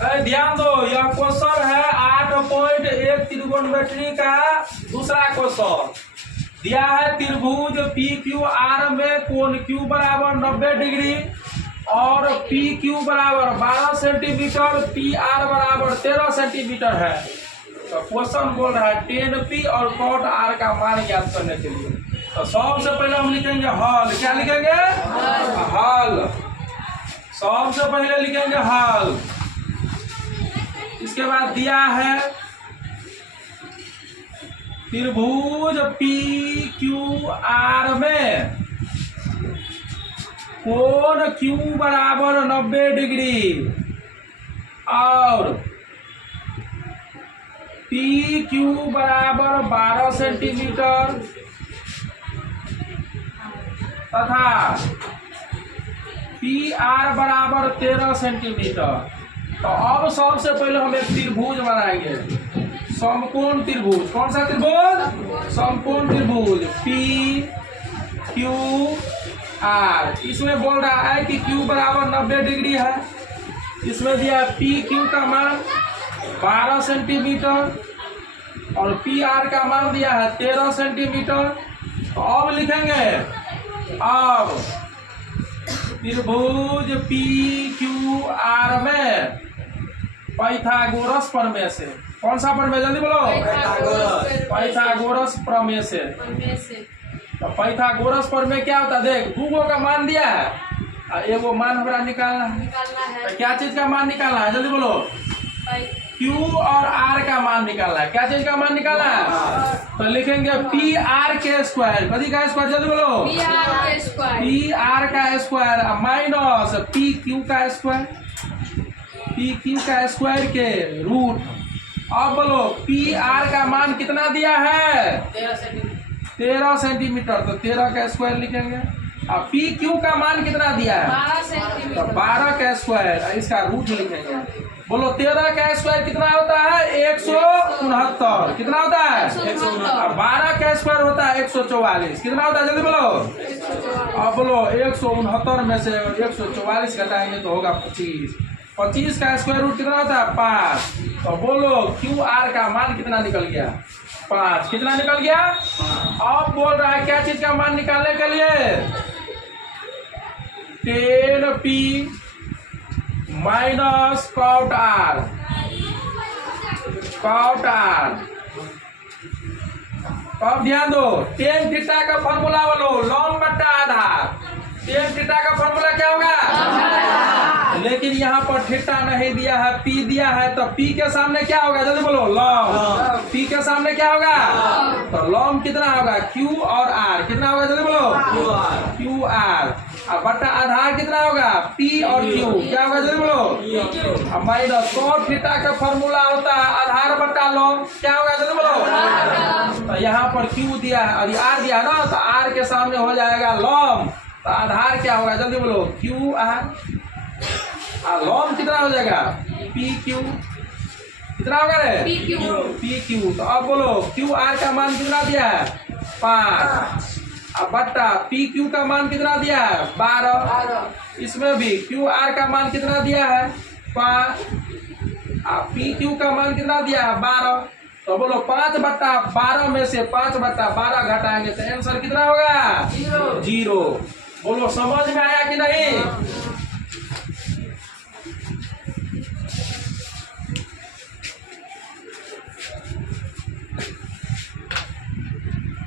ध्यान दो, यह क्वेश्चन है 8.1 त्रिकोणमिति का दूसरा क्वेश्चन। दिया है त्रिभुज पी क्यू आर में कोण क्यू बराबर 90 डिग्री और पी क्यू बराबर 12 सेंटीमीटर, पी आर बराबर 13 सेंटीमीटर है। तो क्वेश्चन बोल रहा है 10p और कॉट आर का मान ज्ञात करने के लिए। तो सबसे पहले हम लिखेंगे हल। क्या लिखेंगे? हल। सबसे पहले लिखेंगे हल। इसके बाद दिया है त्रिभुज पी क्यू आर में कोण क्यू बराबर 90 डिग्री और पी क्यू बराबर 12 सेंटीमीटर तथा पी आर बराबर 13 सेंटीमीटर। तो अब सबसे पहले हम एक त्रिभुज बनाएंगे, समकोण त्रिभुज। कौन सा त्रिभुज? समकोण त्रिभुज पी क्यू आर। इसमें बोल रहा है कि क्यू बराबर 90 डिग्री है। इसमें दिया पी क्यू का मान 12 सेंटीमीटर और पी आर का मान दिया है 13 सेंटीमीटर। तो अब लिखेंगे, अब त्रिभुज पी क्यू आर में पाइथागोरस प्रमेय से। कौन सा प्रमेय? जल्दी बोलो। पाइथागोरस प्रमेय से। तो पाइथागोरस प्रमेय क्या होता है? देख, दो का मान दिया है, एगो मान हमारा निकालना है। तो क्या चीज का मान निकालना है? जल्दी बोलो। Q और R का मान निकालना है। क्या चीज का मान निकालना है? तो लिखेंगे पी आर के स्क्वायर। कभी का स्क्वायर? जल्दी बोलो। पी आर का स्क्वायर माइनस पी क्यू का स्क्वायर, पी क्यू का स्क्वायर के रूट। अब बोलो पी आर का मान कितना दिया है? 13 सेंटीमीटर। तो 13 का स्क्वायर लिखेंगे। अब पी क्यू का मान कितना दिया है? 12 सेंटीमीटर। तो 12 का स्क्वायर, इसका रूट लिखेंगे। बोलो 13 का स्क्वायर कितना होता है? 169। कितना होता है? 169। 12 का स्क्वायर होता है 144। कितना होता है? जल्दी बोलो। अब बोलो 169 में से 144 घटाएंगे तो होगा 25। 25 का स्क्वायर रूट कितना होता है? 5। तो बोलो क्यू आर का मान कितना निकल गया? 5। कितना निकल गया? अब बोल रहा है क्या चीज का मान निकालने के लिए? 10p minus cot R. Cot R. अब ध्यान दो, टेन थीटा का फॉर्मूला बोलो, लॉन्ग बट्टा आधार। टेन थीटा का फॉर्मूला क्या होगा? लेकिन यहाँ पर थीटा नहीं दिया है, पी दिया है। तो पी के सामने क्या होगा? जल्दी बोलो। लॉन्ग। पी के सामने क्या होगा? तो लॉन्ग कितना होगा? क्यू और आर। कितना होगा? जल्दी बोलो। Q R. अब बट्टा आधार कितना होगा? पी और क्यू। क्या होगा? जल्दी बोलो। अब माइनस कॉट थीटा का फॉर्मूला होता है आधार बट्टा लॉन्ग। क्या होगा? जल्दी बोलो। तो यहाँ पर क्यू दिया है और आर दिया है ना, तो आर के सामने हो जाएगा लॉन्ग। तो आधार क्या होगा? जल्दी बोलो। Q R. लॉन्ग कितना हो जाएगा? P Q. कितना होगा रे? P Q. तो अब बोलो क्यू आर का मान कितना दिया है? 5। अब बट्टा पी क्यू का मान कितना दिया है? 12। इसमें भी क्यू आर का मान कितना दिया है? 5। अब पी क्यू का मान कितना दिया है? 12। तो बोलो 5/12 में से 5/12 घटाएंगे तो आंसर कितना होगा? 0। बोलो समझ में आया कि नहीं?